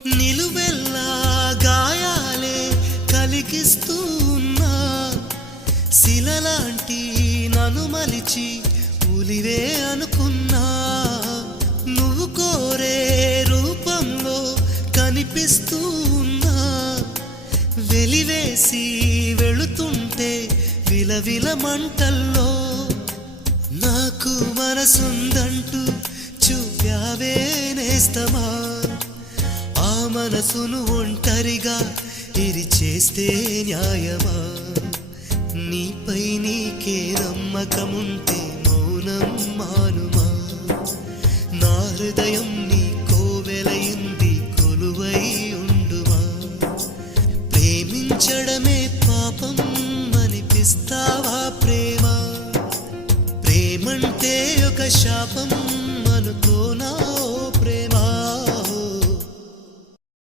నిలువెల్లా గాయాలే కలిగిస్తూ ఉన్నా శిలలాంటి నన్ను మలిచి ఉలివే అనుకున్నా నువ్వు కోరే రూపంలో కనిపిస్తూ ఉన్నా వెలివేసి వెళుతుంటే విలవిల మంటల్లో నాకు మనసుందంటూ చూప్యావే నేస్తమా ఆ మనసును ఒంటరిగా ఇరిచేస్తే న్యాయమా నీపై నీకే నమ్మకముంటే మౌనం మానుమా నా హృదయం నీ కోవెలయింది కొలువై ఉండుమా ప్రేమించడమే పాపం అనిపిస్తావా ప్రేమ ప్రేమంటే ఒక శాపం అనుకోనా